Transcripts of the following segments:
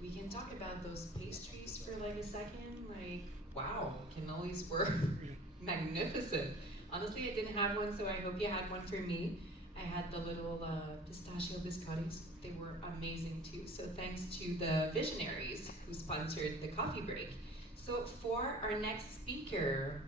we can talk about those pastries for like a second. Like, wow, cannolis were magnificent. Honestly, I didn't have one, so I hope you had one for me. I had the little pistachio biscottis. They were amazing too. So thanks to the visionaries who sponsored the coffee break. So for our next speaker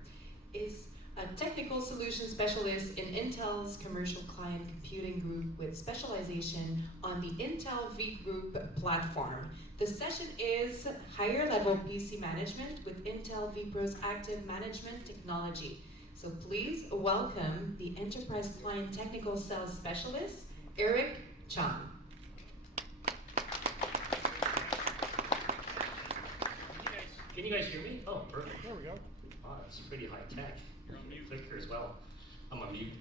is a technical solution specialist in Intel's commercial client computing group with specialization on the Intel vGroup platform. The session is higher level PC management with Intel vPro's active management technology. So please welcome the enterprise client technical sales specialist, Eric Chong. Can you guys hear me? Oh, perfect. There we go. Oh, that's pretty high tech. You're on mute. Click here as well. I'm on mute.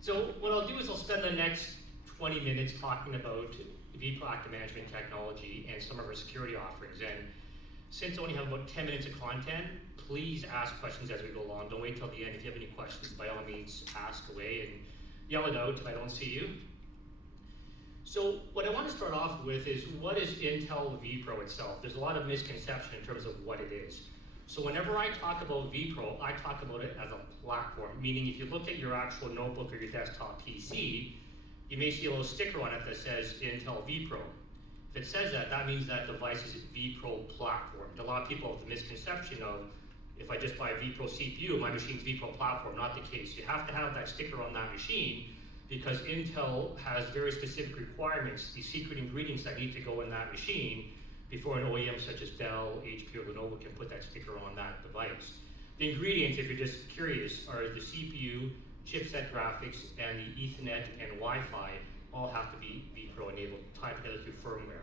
So what I'll do is I'll spend the next 20 minutes talking about vPro active management technology and some of our security offerings. And since I only have about 10 minutes of content, please ask questions as we go along. Don't wait till the end. If you have any questions, by all means, ask away and yell it out if I don't see you. So what I want to start off with is what is Intel vPro itself? There's a lot of misconception in terms of what it is. So whenever I talk about vPro, I talk about it as a platform, meaning if you look at your actual notebook or your desktop PC, you may see a little sticker on it that says Intel vPro. If it says that, that means that device is vPro platform. A lot of people have the misconception of, if I just buy a vPro CPU, my machine's vPro platform. Not the case. You have to have that sticker on that machine because Intel has very specific requirements, the secret ingredients that need to go in that machine before an OEM such as Dell, HP, or Lenovo can put that sticker on that device. The ingredients, if you're just curious, are the CPU, chipset graphics, and the Ethernet and Wi-Fi all have to be vPro enabled, tied together through firmware.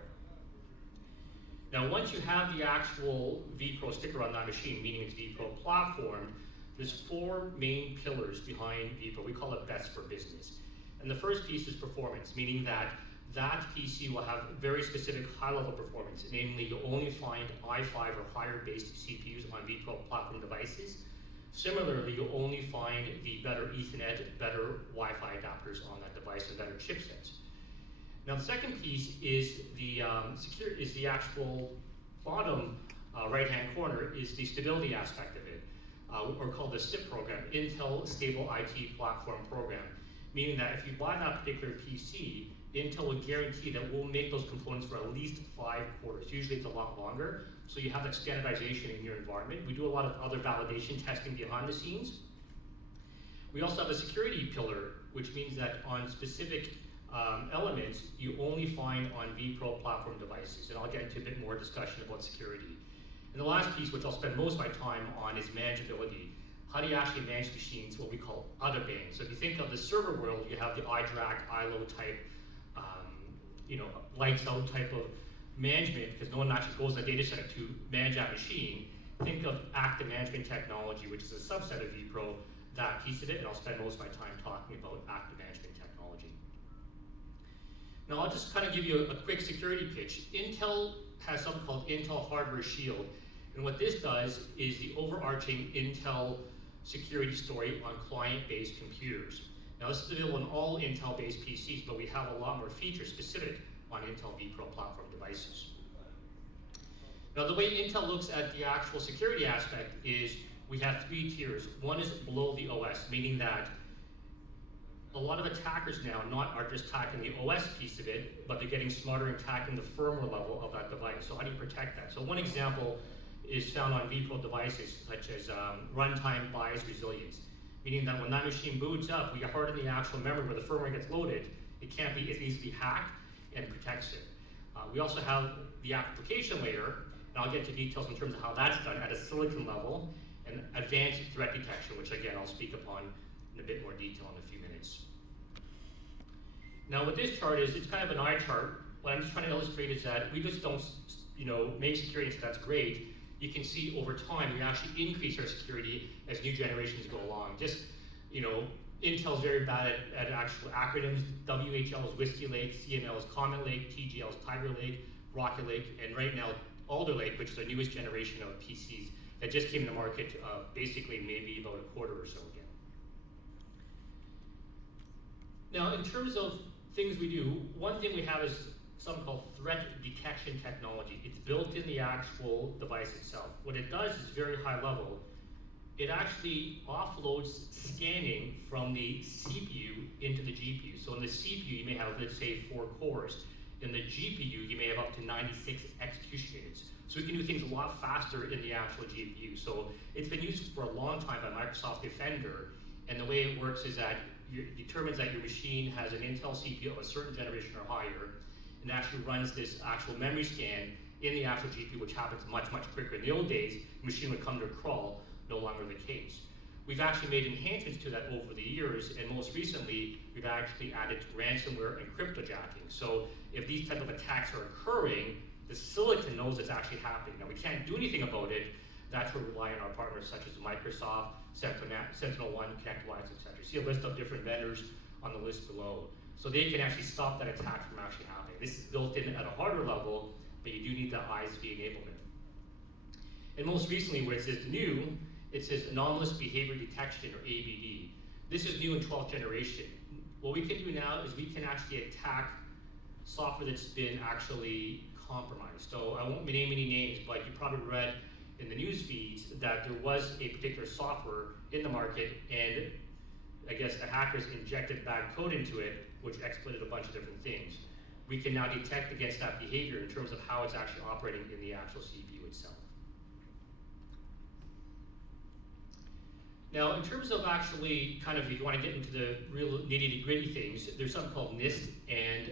Now, once you have the actual vPro sticker on that machine, meaning it's vPro platform, there's four main pillars behind vPro. We call it best for business. And the first piece is performance, meaning that that PC will have very specific high-level performance. Namely, you'll only find i5 or higher-based CPUs on vPro platform devices. Similarly, you'll only find the better Ethernet, better Wi-Fi adapters on that device and better chipsets. Now, the second piece is the actual bottom right-hand corner is the stability aspect of it, or called the SIP program, Intel Stable IT Platform Program, meaning that if you buy that particular PC, Intel will guarantee that we'll make those components for at least 5 quarters. Usually it's a lot longer, so you have that standardization in your environment. We do a lot of other validation testing behind the scenes. We also have a security pillar, which means that on specific elements, you only find on vPro platform devices, and I'll get into a bit more discussion about security. And the last piece, which I'll spend most of my time on, is manageability. How do you actually manage machines, what we call out-of-band? So if you think of the server world, you have the iDRAC, ILO type, lights out type of management, because no one actually goes to the data center to manage that machine. Think of active management technology, which is a subset of vPro, that piece of it, and I'll spend most of my time talking about active management technology. Now I'll just kind of give you a quick security pitch. Intel has something called Intel Hardware Shield, and what this does is the overarching Intel security story on client-based computers. Now this is available on all Intel-based PCs, but we have a lot more features specific on Intel vPro platform devices. Now the way Intel looks at the actual security aspect is we have 3 tiers. One is below the OS, meaning that a lot of attackers now are just attacking the OS piece of it, but they're getting smarter and attacking the firmware level of that device. So how do you protect that? So one example is found on vPro devices such as runtime bias resilience, meaning that when that machine boots up, we harden the actual memory where the firmware gets loaded. It needs to be hacked and protects it. We also have the application layer, and I'll get into details in terms of how that's done at a silicon level, and advanced threat detection, which again, I'll speak upon in a bit more detail in a few minutes. Now what this chart is, it's kind of an eye chart. What I'm just trying to illustrate is that we just don't make security, so that's great. You can see over time, we actually increase our security as new generations go along. Intel's very bad at actual acronyms. WHL is Whiskey Lake, CML is Comet Lake, TGL is Tiger Lake, Rocket Lake, and right now, Alder Lake, which is the newest generation of PCs that just came to market basically maybe about a quarter or so ago. Now, in terms of things we do, one thing we have is something called threat detection technology. It's built in the actual device itself. What it does is very high level. It actually offloads scanning from the CPU into the GPU. So in the CPU, you may have, let's say, 4 cores. In the GPU, you may have up to 96 execution units. So we can do things a lot faster in the actual GPU. So it's been used for a long time by Microsoft Defender, and the way it works is that it determines that your machine has an Intel CPU of a certain generation or higher, and actually runs this actual memory scan in the actual GPU, which happens much, much quicker. In the old days, the machine would come to a crawl, no longer the case. We've actually made enhancements to that over the years, and most recently, we've actually added ransomware and cryptojacking. So if these type of attacks are occurring, the silicon knows it's actually happening. Now, we can't do anything about it. That's where we rely on our partners such as Microsoft, SentinelOne, ConnectWise, etc. You see a list of different vendors on the list below. So they can actually stop that attack from actually happening. This is built in at a hardware level, but you do need the ISV enablement. And most recently, where it says new, it says anomalous behavior detection, or ABD. This is new in 12th generation. What we can do now is we can actually attack software that's been actually compromised. So I won't name any names, but you probably read in the news feeds that there was a particular software in the market, and I guess the hackers injected bad code into it, which exploited a bunch of different things. We can now detect against that behavior in terms of how it's actually operating in the actual CPU itself. Now, in terms of actually kind of, if you want to get into the real nitty-gritty things, there's something called NIST and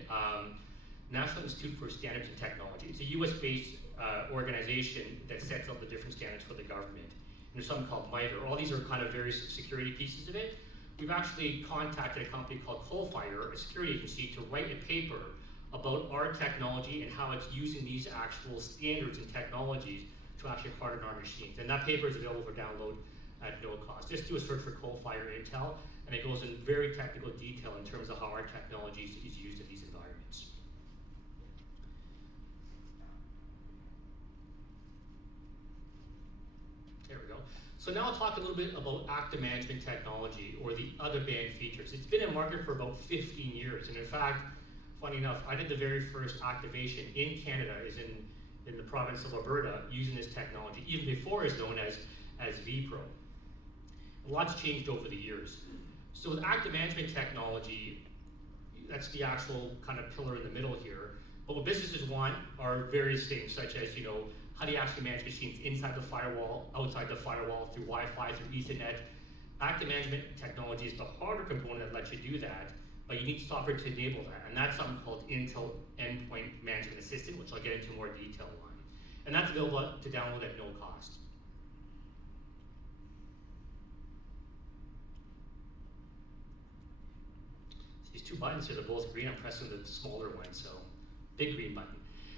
National Institute for Standards and Technology. It's a US-based organization that sets up the different standards for the government. And there's something called MITRE. All these are kind of various security pieces of it. We've actually contacted a company called Coalfire, a security agency, to write a paper about our technology and how it's using these actual standards and technologies to actually harden our machines. And that paper is available for download at no cost. Just do a search for Coalfire Intel, and it goes in very technical detail in terms of how our technology is used in these environments. There we go. So now I'll talk a little bit about active management technology, or the other banned features. It's been in market for about 15 years, and in fact, funny enough, I did the very first activation in Canada, is in the province of Alberta, using this technology, even before it's known as vPro. Lots changed over the years. So with active management technology, that's the actual kind of pillar in the middle here. But what businesses want are various things, such as, how do you actually manage machines inside the firewall, outside the firewall, through Wi-Fi, through Ethernet. Active management technology is the harder component that lets you do that, but you need software to enable that. And that's something called Intel Endpoint Management Assistant, which I'll get into more detail on. And that's available to download at no cost. These two buttons here, they're both green. I'm pressing the smaller one, so big green button.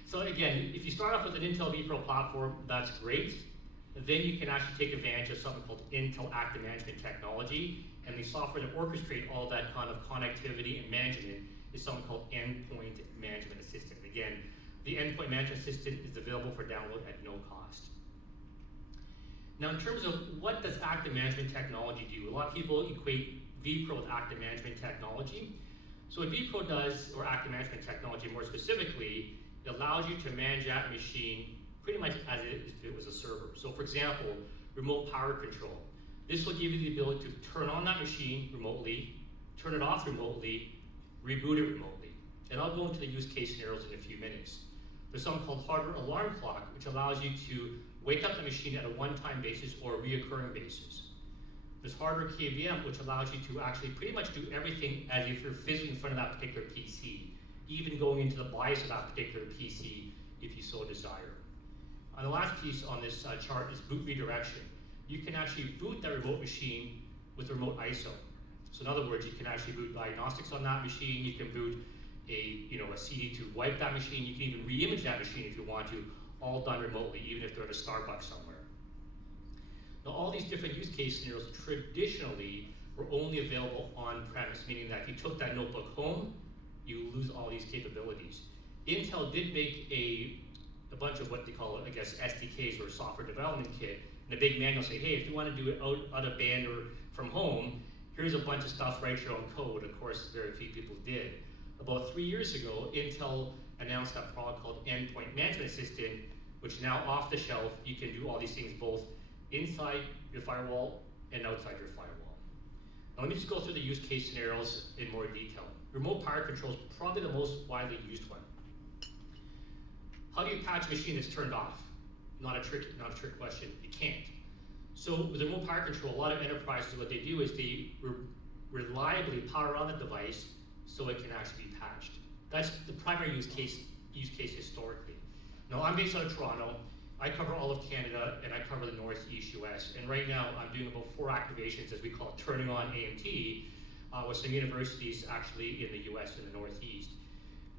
So again, if you start off with an Intel vPro platform, that's great. Then you can actually take advantage of something called Intel Active Management Technology, and the software that orchestrates all that kind of connectivity and management is something called Endpoint Management Assistant. Again, the Endpoint Management Assistant is available for download at no cost. Now, in terms of what does active management technology do, a lot of people equate vPro with active management technology. So what vPro does, or active management technology more specifically, it allows you to manage that machine pretty much as if it was a server. So for example, remote power control. This will give you the ability to turn on that machine remotely, turn it off remotely, reboot it remotely. And I'll go into the use case scenarios in a few minutes. There's something called hardware alarm clock, which allows you to wake up the machine at a one-time basis or a reoccurring basis. There's hardware KVM, which allows you to actually pretty much do everything as if you're physically in front of that particular PC, even going into the BIOS of that particular PC if you so desire. And the last piece on this chart is boot redirection. You can actually boot that remote machine with remote ISO. So in other words, you can actually boot diagnostics on that machine. You can boot a CD to wipe that machine. You can even re-image that machine if you want to, all done remotely, even if they're at a Starbucks somewhere. Now, all these different use case scenarios traditionally were only available on-premise, meaning that if you took that notebook home, you lose all these capabilities. Intel did make a bunch of what they call, I guess, SDKs, or software development kit, and a big manual say, hey, if you want to do it out of band or from home, here's a bunch of stuff, write your own code. Of course, very few people did. About 3 years ago, Intel announced a product called Endpoint Management Assistant, which is now off the shelf. You can do all these things both inside your firewall and outside your firewall. Now let me just go through the use case scenarios in more detail. Remote power control is probably the most widely used one. How do you patch a machine that's turned off? Not a trick question. You can't. So with remote power control, a lot of enterprises, what they do is they reliably power on the device so it can actually be patched. That's the primary use case historically. Now I'm based out of Toronto. I cover all of Canada and I cover the Northeast US. And right now I'm doing about 4 activations, as we call it, turning on AMT, with some universities actually in the US in the Northeast.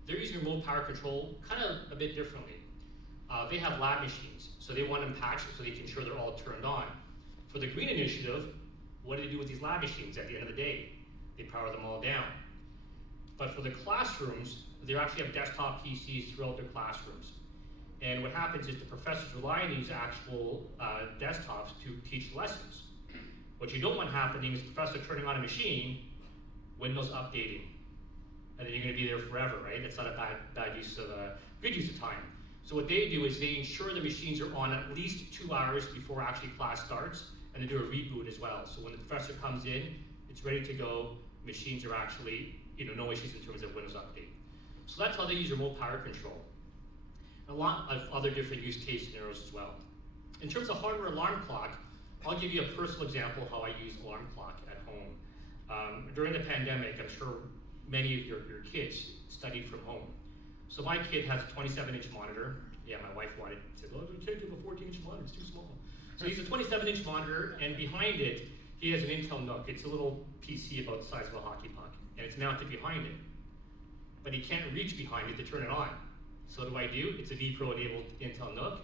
They're using remote power control kind of a bit differently. They have lab machines, so they want them patched so they can ensure they're all turned on. For the Green Initiative, what do they do with these lab machines at the end of the day? They power them all down. But for the classrooms, they actually have desktop PCs throughout their classrooms. And what happens is the professors rely on these actual desktops to teach lessons. What you don't want happening is the professor turning on a machine, Windows updating, and then you're going to be there forever, right? That's not a bad use of good use of time. So what they do is they ensure the machines are on at least 2 hours before actually class starts, and they do a reboot as well. So when the professor comes in, it's ready to go. Machines are actually, no issues in terms of Windows update. So that's how they use remote power control. A lot of other different use case scenarios as well. In terms of hardware alarm clock, I'll give you a personal example of how I use alarm clock at home. During the pandemic, I'm sure many of your kids studied from home. So my kid has a 27-inch monitor. Yeah, my wife said, oh, we can't give a 14-inch monitor, it's too small. So he's a 27-inch monitor, and behind it, he has an Intel NUC. It's a little PC about the size of a hockey puck, and it's mounted behind it. But he can't reach behind it to turn it on. So what do? It's a vPro enabled Intel NUC.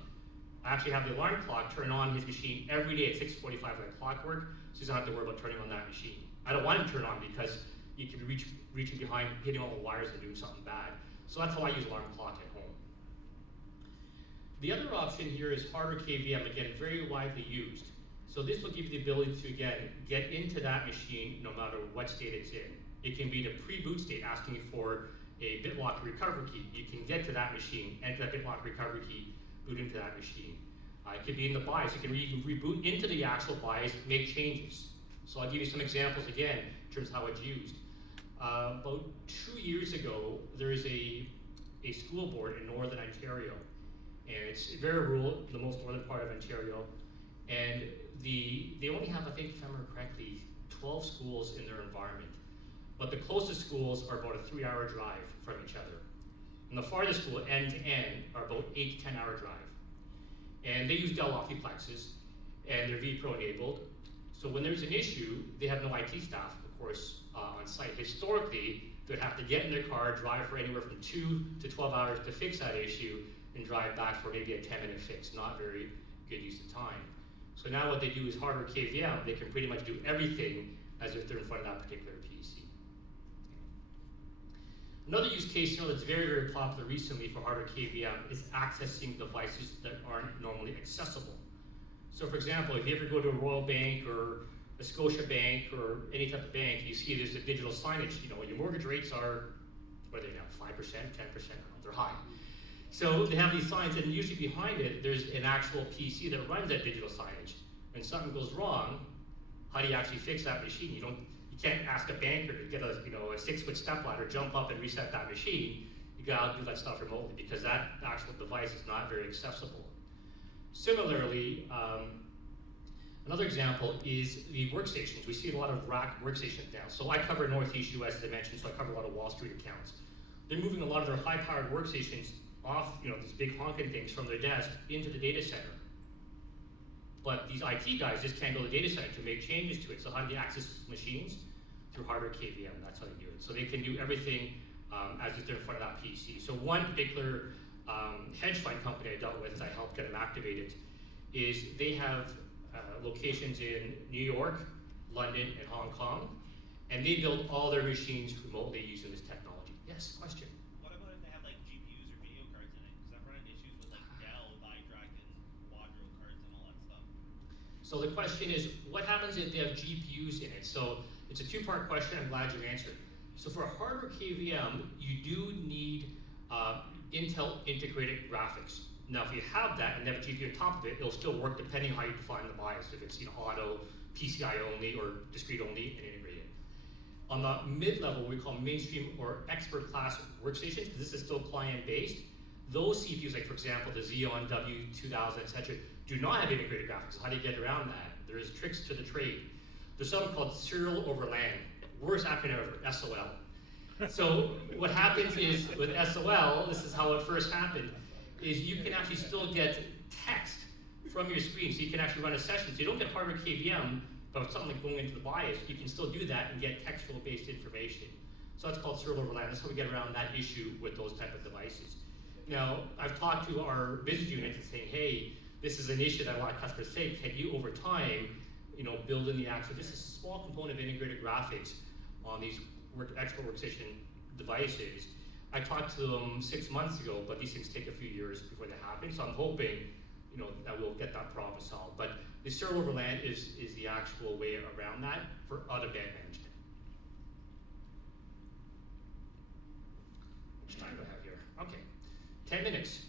I actually have the alarm clock turn on his machine every day at 6:45 like clockwork, so he doesn't have to worry about turning on that machine. I don't want him to turn on because you can be reaching behind, hitting all the wires and doing something bad. So that's how I use alarm clock at home. The other option here is hardware KVM, again, very widely used. So this will give you the ability to, again, get into that machine no matter what state it's in. It can be the pre-boot state, asking for a BitLocker recovery key. You can get to that machine, enter that BitLocker recovery key, boot into that machine. It could be in the BIOS. You can reboot into the actual BIOS, make changes. So I'll give you some examples again in terms of how it's used. About 2 years ago, there is a school board in Northern Ontario, and it's very rural, the most northern part of Ontario, and they only have, I think if I remember correctly, 12 schools in their environment. But the closest schools are about a 3-hour drive from each other. And the farthest school, end to end, are about 8 to 10 hour drive. And they use Dell Optiplexes, and they're vPro enabled. So when there's an issue, they have no IT staff, of course, on site. Historically, they'd have to get in their car, drive for anywhere from 2 to 12 hours to fix that issue, and drive back for maybe a 10-minute fix. Not very good use of time. So now what they do is hardware KVM. They can pretty much do everything as if they're in front of that particular PC. Another use case that's very, very popular recently for hardware KVM is accessing devices that aren't normally accessible. So for example, if you ever go to a Royal Bank or a Scotia Bank or any type of bank, you see there's a digital signage. Your mortgage rates are, what are they now, 5%, 10%? They're high. So they have these signs, and usually behind it, there's an actual PC that runs that digital signage. When something goes wrong, how do you actually fix that machine? You can't ask a banker to get a 6-foot stepladder, jump up and reset that machine. You gotta do that stuff remotely because that actual device is not very accessible. Similarly, another example is the workstations. We see a lot of rack workstations now. So I cover Northeast US, as I mentioned, so I cover a lot of Wall Street accounts. They're moving a lot of their high-powered workstations off, these big honking things from their desk into the data center. But these IT guys just can't go to the data center to make changes to it. So how do they access machines? Through hardware KVM, that's how they do it. So they can do everything as if they're in front of that PC. So one particular hedge fund company I dealt with, as I helped get them activated, is they have locations in New York, London, and Hong Kong, and they build all their machines remotely using this technology. Yes, question? What about if they have like GPUs or video cards in it? Because I've run into issues with like Dell, iDragon, Quadro cards and all that stuff. So the question is, what happens if they have GPUs in it? So it's a 2-part question, I'm glad you answered. So for a hardware KVM, you do need Intel integrated graphics. Now, if you have that and have a GPU on top of it, it'll still work depending on how you define the BIOS. If it's auto, PCI only, or discrete only, and integrated. On the mid-level, we call mainstream or expert class workstations, because this is still client-based. Those CPUs, like for example, the Xeon W2000, etc., do not have integrated graphics. How do you get around that? There's tricks to the trade. There's something called serial over LAN. Worst acronym ever, SOL. So what happens is with SOL, this is how it first happened, is you can actually still get text from your screen. So you can actually run a session. So you don't get hardware KVM, but with something like going into the BIOS, you can still do that and get textual-based information. So that's called serial over LAN. That's how we get around that issue with those type of devices. Now, I've talked to our business units and saying, hey, this is an issue that a lot of customers say, can you over time, build in the actual, just a small component of integrated graphics on these expert workstation devices. I talked to them 6 months ago, but these things take a few years before they happen. So I'm hoping, that we'll get that problem solved. But the serial over LAN is the actual way around that for out-of-band management. Which time do I have here? Okay, 10 minutes.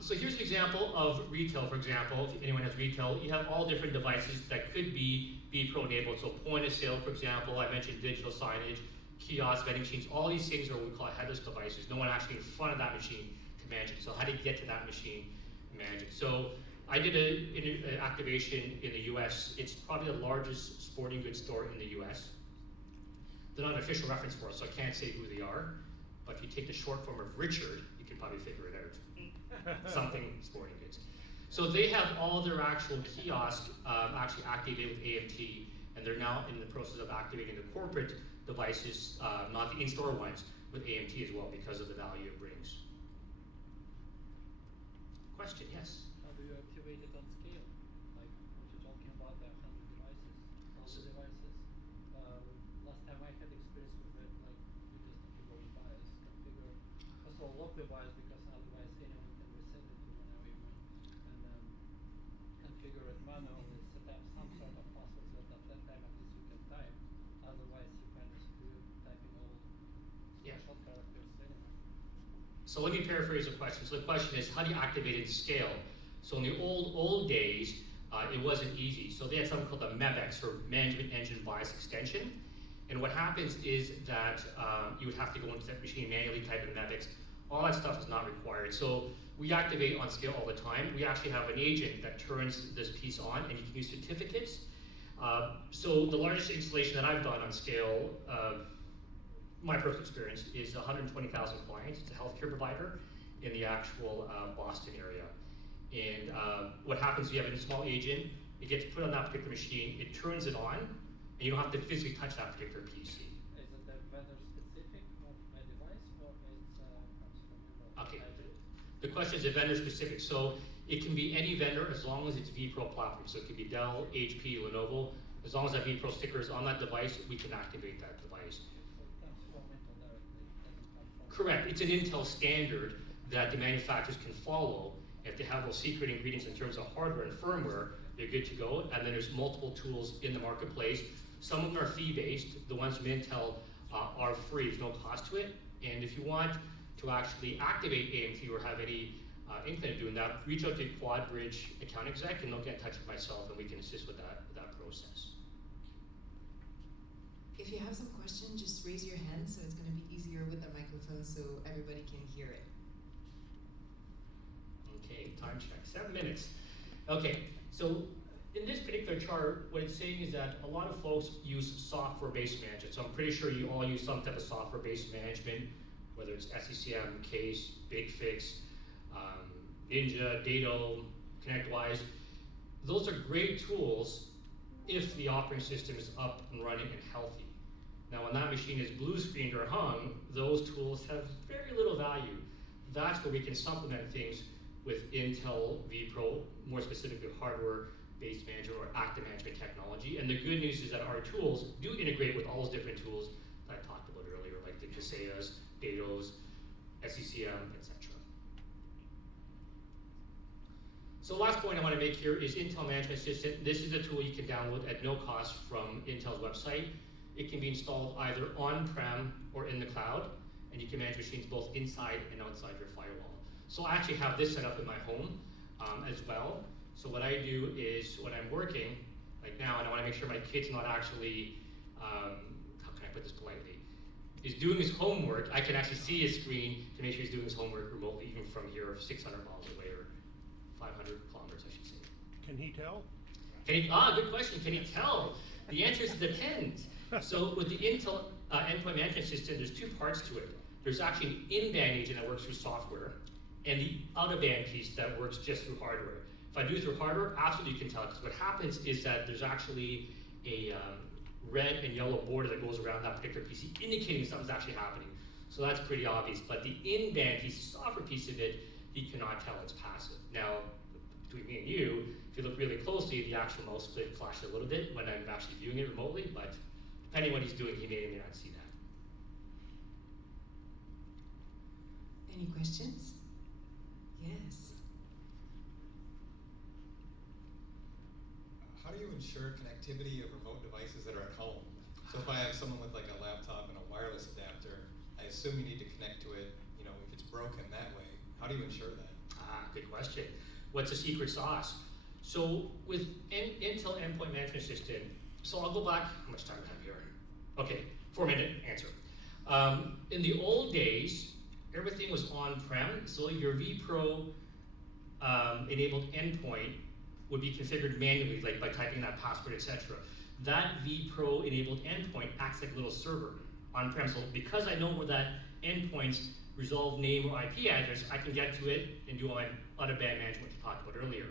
So here's an example of retail, for example. If anyone has retail, you have all different devices that could be vPro enabled. So point of sale, for example, I mentioned digital signage, kiosks, vending machines, all these things are what we call headless devices. No one actually in front of that machine to manage it. So how do you get to that machine and manage it? So I did an activation in the US. It's probably the largest sporting goods store in the US. They're not an official reference for us, so I can't say who they are. But if you take the short form of Richard, you can probably figure it out. Something sporting goods. So they have all their actual kiosks actually activated with AMT, and they're now in the process of activating the corporate devices, not the in-store ones, with AMT as well because of the value it brings. Question, yes? How do you activate it on scale? Like what you're talking about, the 100 devices, all the devices. Last time I had experience with it, like you just need to go in BIOS, configure, first of all lock the BIOS because otherwise anyone can reset it whenever you want, and then configure it manually, set up some sort of password that at that time at least you can type, otherwise you kind of screw typing all special characters anyway. So let me paraphrase the question. So the question is, how do you activate it in scale? So in the old days, it wasn't easy. So they had something called the MEBEX, or Management Engine BIOS Extension. And what happens is that you would have to go into that machine manually, type in MEBEX. All that stuff is not required. So we activate on scale all the time. We actually have an agent that turns this piece on, and you can use certificates. So the largest installation that I've done on scale, my personal experience, is 120,000 clients. It's a healthcare provider in the actual Boston area. And what happens, you have a small agent, it gets put on that particular machine, it turns it on, and you don't have to physically touch that particular PC. Is it a vendor specific of my device, or it comes from Okay, the question is a vendor specific. So it can be any vendor as long as it's vPro platform. So it could be Dell, HP, Lenovo. As long as that vPro sticker is on that device, we can activate that device. Correct. It's an Intel standard that the manufacturers can follow. If they have those secret ingredients in terms of hardware and firmware, they're good to go. And then there's multiple tools in the marketplace. Some of them are fee-based. The ones from Intel are free. There's no cost to it. And if you want to actually activate AMT or have any inkling of doing that, reach out to QuadBridge account exec, and they'll get in touch with myself, and we can assist with that process. If you have some questions, just raise your hand, so it's going to be easier with the microphone so everybody can hear it. Okay, time check, 7 minutes. Okay, so in this particular chart, what it's saying is that a lot of folks use software-based management. So I'm pretty sure you all use some type of software-based management, whether it's SCCM, Case, BigFix, Ninja, Dado, ConnectWise. Those are great tools if the operating system is up and running and healthy. Now, when that machine is blue screened or hung, those tools have very little value. That's where we can supplement things with Intel vPro, more specifically hardware-based management or active management technology. And the good news is that our tools do integrate with all those different tools that I talked about earlier, like the Kaseya's, Dados, SCCM, etc. So the last point I want to make here is Intel Management Assistant. This is a tool you can download at no cost from Intel's website. It can be installed either on-prem or in the cloud, and you can manage machines both inside and outside your firewall. So I actually have this set up in my home as well. So what I do is when I'm working, like now, and I want to make sure my kid's not actually, how can I put this politely, is doing his homework, I can actually see his screen to make sure he's doing his homework remotely, even from here 600 miles away, or 500 kilometers, I should say. Can he tell? Can he, good question, can he tell? The answer is it depends. So with the Intel endpoint management system, there's two parts to it. There's actually an in-band agent that works through software, and the out-of-band piece that works just through hardware. If I do it through hardware, absolutely you can tell, because what happens is that there's actually a red and yellow border that goes around that particular PC, indicating something's actually happening. So that's pretty obvious. But the in-band piece, the software piece of it, you cannot tell it's passive. Now, between me and you, if you look really closely, the actual mouse split flashes a little bit when I'm actually viewing it remotely, but depending on what he's doing, he may or may not see that. Any questions? Yes. How do you ensure connectivity of remote devices that are at home? So if I have someone with like a laptop and a wireless adapter, I assume you need to connect to it, you know, if it's broken that way. How do you ensure that? Good question. What's the secret sauce? So with Intel Endpoint Management System, so I'll go back, how much time do I have here? Okay, 4-minute answer. In the old days, everything was on-prem, so your vPro enabled endpoint would be configured manually, like by typing that password, etc. That vPro enabled endpoint acts like a little server on-prem. So because I know where that endpoint's resolved name or IP address, I can get to it and do all my out-of-band management we talked about earlier.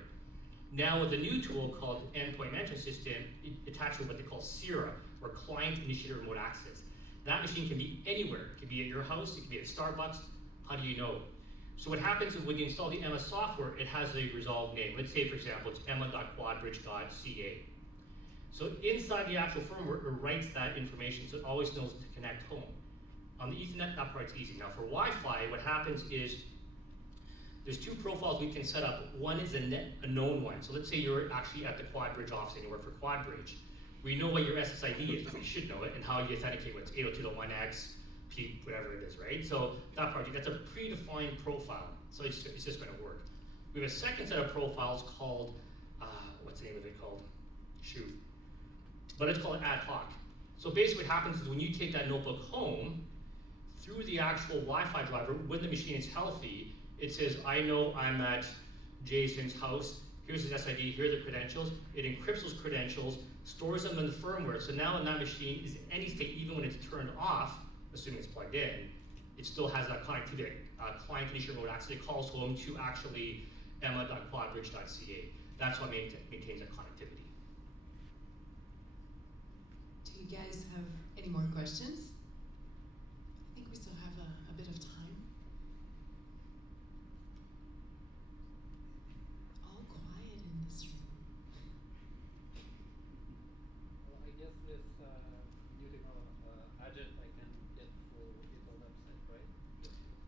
Now with a new tool called Endpoint Management System, attached with what they call CIRA, or Client Initiated Remote Access. That machine can be anywhere. It can be at your house, it can be at Starbucks. How do you know? So what happens is when you install the Emma software, it has a resolved name. Let's say, for example, it's emma.quadbridge.ca. So inside the actual firmware, it writes that information, so it always knows to connect home. On the Ethernet, that part's easy. Now for Wi-Fi, what happens is there's two profiles we can set up. One is a known one. So let's say you're actually at the QuadBridge office and you work for QuadBridge. We know what your SSID is, we should know it, and how you authenticate what's 802.1x, P, whatever it is, right? So that part, that's a predefined profile. So it's just gonna work. We have a second set of profiles called, what's the name of it called? Shoot. But it's called ad hoc. So basically what happens is when you take that notebook home, through the actual Wi-Fi driver, when the machine is healthy, it says, I know I'm at Jason's house, here's his SID, here are the credentials. It encrypts those credentials, stores them in the firmware. So now when that machine is in any state, even when it's turned off, assuming it's plugged in, it still has that connectivity, client initiated remote access. It calls home to actually emma.quadbridge.ca. That's what maintains that connectivity. Do you guys have any more questions? I think we still have a bit of time. All quiet in this room. Well, I guess with using agent, I can get full Intel website, right?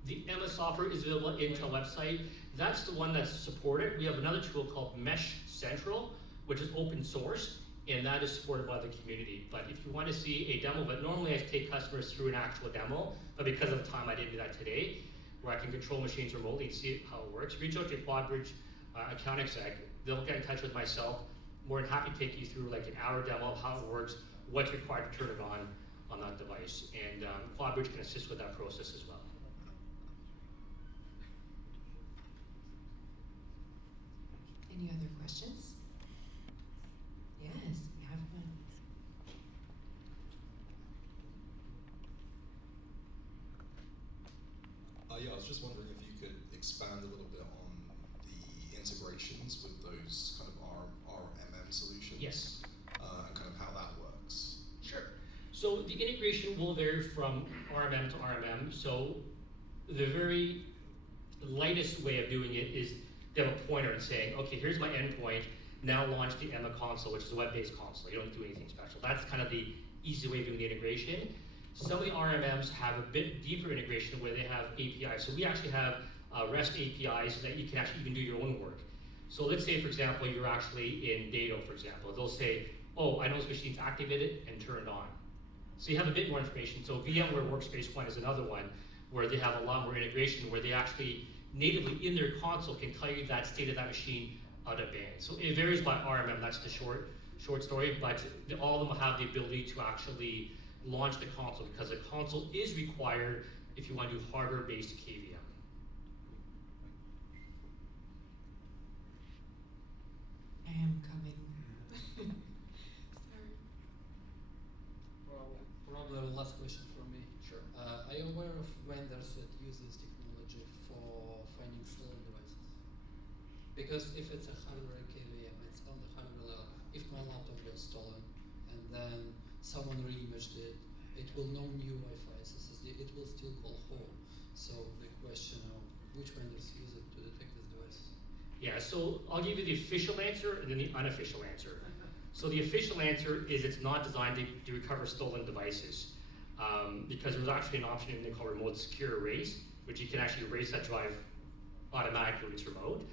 The Emma software is available on Intel website. That's the one that's supported. We have another tool called Mesh Central, which is open source, and that is supported by the community. But if you want to see a demo, but normally I take customers through an actual demo, but because of time I didn't do that today, where I can control machines remotely and see how it works. Reach out to your QuadBridge account exec. They'll get in touch with myself. More than happy to take you through like an hour demo of how it works, what's required to turn it on that device. And QuadBridge can assist with that process as well. Any other questions? Yes, we have one. Yeah, I was just wondering if you could expand a little bit on the integrations with those kind of RMM solutions. Yes. And kind of how that works. Sure. So the integration will vary from RMM to RMM. So the very lightest way of doing it is they have a pointer and saying, okay, here's my endpoint, now launch the Emma console, which is a web-based console. You don't do anything special. That's kind of the easy way of doing the integration. Some of the RMMs have a bit deeper integration where they have APIs. So we actually have REST APIs so that you can actually even do your own work. So let's say, for example, you're actually in Dado, for example. They'll say, oh, I know this machine's activated and turned on. So you have a bit more information. So VMware Workspace ONE is another one where they have a lot more integration, where they actually natively in their console can tell you that state of that machine out of band. So it varies by RMM, that's the short story, but all of them have the ability to actually launch the console, because the console is required if you want to do hardware-based KVM. I am coming. Sorry. Well, probably the last question from me. Sure. Are you aware of vendors that use this technology for finding stolen devices? Because if it's a hardware KVM, it's on the hardware level. If my laptop got stolen and then someone reimaged it, it will know new Wi-Fi SSD, it will still call home. So the question of which vendors use it to detect these devices? Yeah, so I'll give you the official answer and then the unofficial answer. So the official answer is it's not designed to recover stolen devices, because there's actually an option in there called remote secure erase, which you can actually erase that drive automatically when it's remote.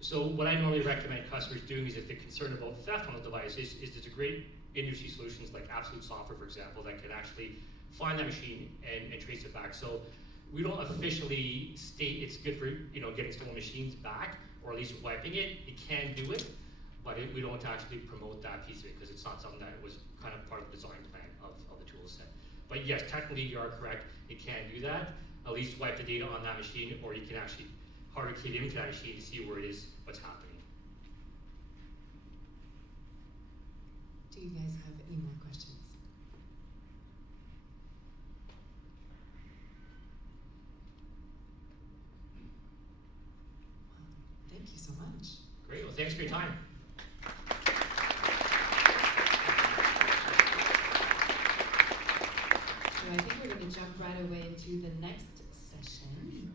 So what I normally recommend customers doing is if they're concerned about theft on the devices, is there's a great industry solutions like Absolute Software, for example, that can actually find that machine and trace it back. So we don't officially state it's good for getting stolen machines back, or at least wiping it. It can do it, but we don't actually promote that piece of it because it's not something that was kind of part of the design plan of the tool set. But yes, technically you are correct. It can do that. At least wipe the data on that machine, or you can actually hard key into that machine to see where it is, what's happening. Do you guys have any more questions? Well, thank you so much. Great, well thanks for your time. So I think we're going to jump right away into the next session.